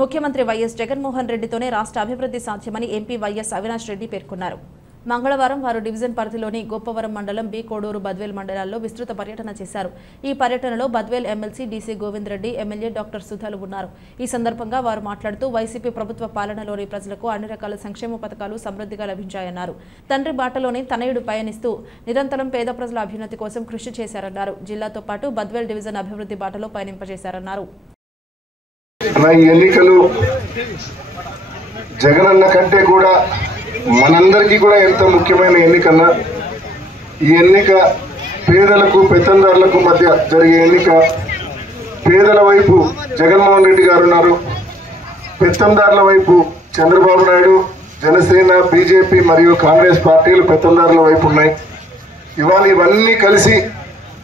ముఖ్యమంత్రి వైఎస్ జగన్మోహన్ రెడ్డితోనే రాష్ట్ర అభివృద్ధి సాధ్యమని ఎంపీ వైఎస్ అవినాష్ రెడ్డి పేర్కొన్నారు. మంగళవారం వారు డివిజన్ పరిధిలోని గోపవరం మండలం బి కోడూరు బద్వేల్ మండలాల్లో విస్తృత పర్యటన చేశారు. ఈ పర్యటనలో Badvel MLC DC Govind Reddy, MLA doctor సుధాలు ఉన్నారు. ఈ సందర్భంగా వారు మాట్లాడుతూ వైసీపీ ప్రభుత్వ పాలనలోని ప్రజలకు అన్ని రకాల సంక్షేమ పథకాలు సమృద్ధిగా లభించాయన్నారు. తండ్రి బాటలోని తనయుడు పయనిస్తూ నిరంతరం పేద ప్రజల అభ్యున్నతి కోసం కృషి చేశారన్నారు. జిల్లాతో పాటు బద్వేల్ డివిజన్ అభివృద్ధి బాటలో పయనింపజేశారన్నారు. జగనన్న కంటే కూడా మనందరికీ కూడా ఎంత ముఖ్యమైన ఎన్నికన్నా ఈ ఎన్నిక పేదలకు పెత్తందారులకు మధ్య జరిగే ఎన్నిక. పేదల వైపు జగన్మోహన్ రెడ్డి గారు ఉన్నారు, పెత్తందారుల వైపు చంద్రబాబు నాయుడు, జనసేన, బీజేపీ మరియు కాంగ్రెస్ పార్టీలు పెత్తందారుల వైపు ఉన్నాయి. ఇవాళ ఇవన్నీ కలిసి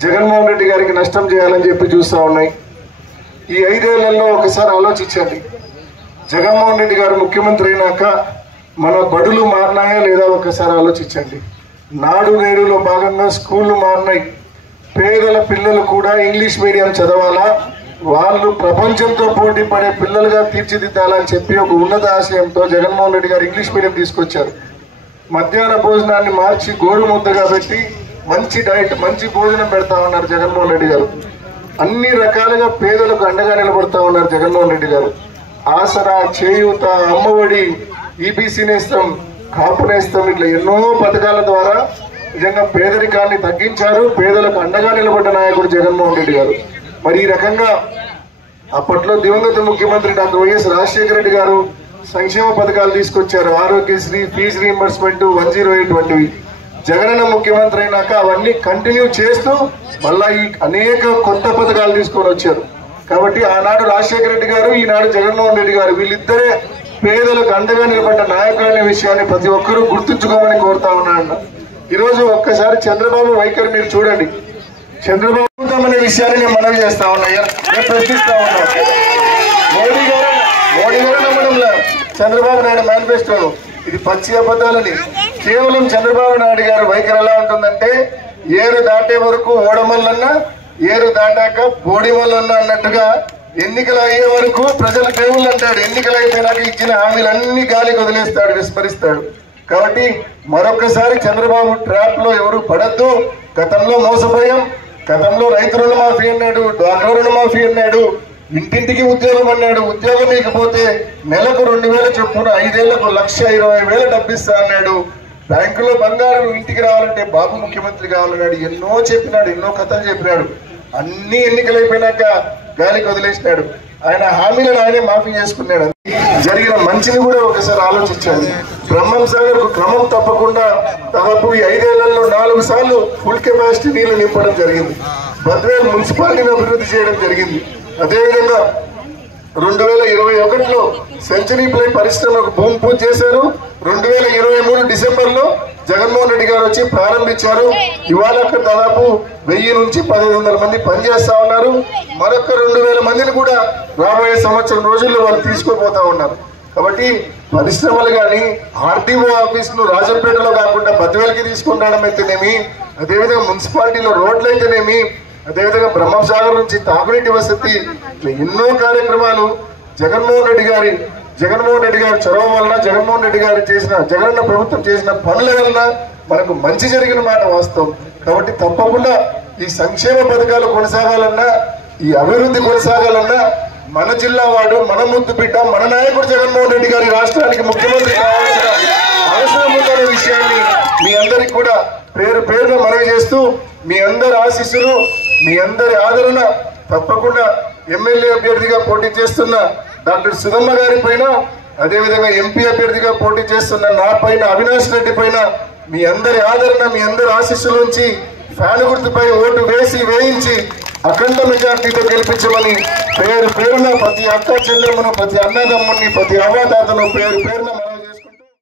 జగన్మోహన్ రెడ్డి గారికి నష్టం చేయాలని చెప్పి చూస్తూ ఉన్నాయి. ఈ 5 ఏళ్లలో ఒకసారి ఆలోచించండి, జగన్మోహన్ రెడ్డి గారు ముఖ్యమంత్రి అయినాక మన బడులు మారినాయా లేదా ఒకసారి ఆలోచించండి. నాడు నేడులో భాగంగా స్కూళ్ళు మారినాయి. పేదల పిల్లలు కూడా ఇంగ్లీష్ మీడియం చదవాలా, వాళ్ళు ప్రపంచంతో పోటీ పడే పిల్లలుగా తీర్చిదిద్దాలని చెప్పి ఒక ఉన్నత ఆశయంతో జగన్మోహన్ రెడ్డి గారు ఇంగ్లీష్ మీడియం తీసుకొచ్చారు. మధ్యాహ్న భోజనాన్ని మార్చి గోరు ముద్దగా పెట్టి మంచి డైట్, మంచి భోజనం పెడతా ఉన్నారు జగన్మోహన్ రెడ్డి గారు. అన్ని రకాలుగా పేదలకు అండగా నిలబడతా ఉన్నారు జగన్మోహన్ రెడ్డి గారు. ఆసరా, చేయూత, అమ్మఒడి, ఈబీసీ నేస్తం, కాపు నేస్తం, ఇట్లా ఎన్నో పథకాల ద్వారా నిజంగా పేదరికాన్ని తగ్గించారు. పేదలకు అండగా నిలబడ్డ నాయకుడు జగన్మోహన్ రెడ్డి గారు. మరి ఈ రకంగా అప్పట్లో దివంగత ముఖ్యమంత్రి డాక్టర్ వైఎస్ రాజశేఖర రెడ్డి గారు సంక్షేమ పథకాలు తీసుకొచ్చారు. ఆరోగ్యశ్రీ, ఫీజు రీయింబర్స్మెంట్, 108 వంటివి. జగనన్న ముఖ్యమంత్రి అయినాక అవన్నీ కంటిన్యూ చేస్తూ మళ్ళా ఈ అనేక కొత్త పథకాలు తీసుకొని వచ్చారు. కాబట్టి ఆనాడు రాజశేఖర రెడ్డి గారు, ఈనాడు జగన్మోహన్ రెడ్డి గారు, వీళ్ళిద్దరే పేదలకు అండగా నిలబడ్డ నాయకులు అనే విషయాన్ని ప్రతి ఒక్కరూ గుర్తుంచుకోమని కోరుతా ఉన్నాను. ఈరోజు ఒక్కసారి చంద్రబాబు వైఖరి మీరు చూడండి. చంద్రబాబు అనే విషయాన్ని నేను మనవి చేస్తా ఉన్నా, నేను ప్రశ్నిస్తా ఉన్నా. మోడీ గారు నమ్మడంలో చంద్రబాబు నాయుడు మేనిఫెస్టోను ఇది పచ్చి అబద్ధాలని. కేవలం చంద్రబాబు నాయుడు గారు వైఖరి ఎలా ఉంటుందంటే, ఏరు దాటే వరకు ఓడమల్లన్నా, ఏరు దాటాక బోడిమల్లన్నా అన్నట్టుగా ఎన్నికలు అయ్యే వరకు ప్రజల దేవుళ్ళు అంటాడు. ఎన్నికలు అయిపోయినాక ఇచ్చిన హామీలన్నీ గాలికి వదిలేస్తాడు, విస్మరిస్తాడు. కాబట్టి మరొకసారి చంద్రబాబు ట్రాప్ లో ఎవరు పడద్దు. గతంలో మోసపోయాం. గతంలో రైతు రుణమాఫీ అన్నాడు, డ్వాక్రా రుణమాఫీ అన్నాడు, ఇంటింటికి ఉద్యోగం అన్నాడు. ఉద్యోగం ఇకపోతే నెలకు 2000 చొప్పున 5 ఏళ్లకు 1,20,000 డబ్బిస్తా అన్నాడు. బ్యాంకులో బంగారం ఇంటికి రావాలంటే బాబు ముఖ్యమంత్రి కావాలన్నాడు. ఎన్నో చెప్పినాడు, ఎన్నో కథలు చెప్పినాడు. అన్ని ఎన్నికలు అయిపోయినాక గాలికి వదిలేసినాడు. ఆయన హామీలను ఆయనే మాఫీ చేసుకున్నాడు. జరిగిన మంచిని కూడా ఒకసారి ఆలోచించాలి. బ్రహ్మం సాగర్ కు క్రమం తప్పకుండా దాదాపు ఈ 5 ఏళ్లలో 4 సార్లు ఫుల్ కెపాసిటీ నీళ్లు నింపడం జరిగింది. బద్వేల్ మున్సిపాలిటీని అభివృద్ధి చేయడం జరిగింది. అదేవిధంగా 2021లో సెంచరీ ప్లే పరిశ్రమకు భూమి పూజ చేశారు. 2023 డిసెంబర్లో జగన్మోహన్ రెడ్డి గారు వచ్చి ప్రారంభించారు. ఇవాళ అక్కడ దాదాపు 1000 నుంచి 1500 మంది పనిచేస్తా ఉన్నారు. మరొక 2000 మందిని కూడా రాబోయే సంవత్సరం రోజుల్లో వాళ్ళు తీసుకుపోతా ఉన్నారు. కాబట్టి పరిశ్రమలు కానీ ఆర్టీఓ ఆఫీస్ ను రాజంపేటలో కాకుండా బద్వేల్కి తీసుకురావడం అయితేనేమి, అదేవిధంగా మున్సిపాలిటీలో రోడ్లు అయితేనేమి, అదేవిధంగా బ్రహ్మం సాగర్ నుంచి తాగునీటి వసతి, ఎన్నో కార్యక్రమాలు జగన్మోహన్ రెడ్డి గారి చొరవ వలన, జగన్మోహన్ రెడ్డి గారు జగనన్న ప్రభుత్వం చేసిన పనుల వలన మనకు మంచి జరిగిన మాట వాస్తవం. కాబట్టి తప్పకుండా ఈ సంక్షేమ పథకాలు కొనసాగాలన్నా, ఈ అభివృద్ధి కొనసాగాలన్నా మన జిల్లా వాడు, మన ముద్దు బిడ్డ, మన నాయకుడు జగన్మోహన్ రెడ్డి గారి రాష్ట్రానికి ముఖ్యమంత్రి కావాల్సిన అవసరం ఉందనే విషయాన్ని మీ అందరికి కూడా పేరు పేరున మనవి చేస్తూ, మీ అందరి ఆశీస్సులు, మీ అందరి ఆదరణ తప్పకుండా ఎమ్మెల్యే అభ్యర్థిగా పోటీ చేస్తున్న డాక్టర్ సుధమ్మ గారి పైన, అదేవిధంగా ఎంపీ అభ్యర్థిగా పోటీ చేస్తున్న నా పైన, అవినాష్ రెడ్డి పైన మీ అందరి ఆదరణ, మీ అందరి ఆశీస్సుల నుంచి ఫ్యాన్ గుర్తుపై ఓటు వేయించి అఖండ మెజార్టీతో గెలిపించమని పేరున ప్రతి అక్క చెల్లెమ్మను, ప్రతి అన్నదమ్ముని, ప్రతి అవ్వాతాతను పేరున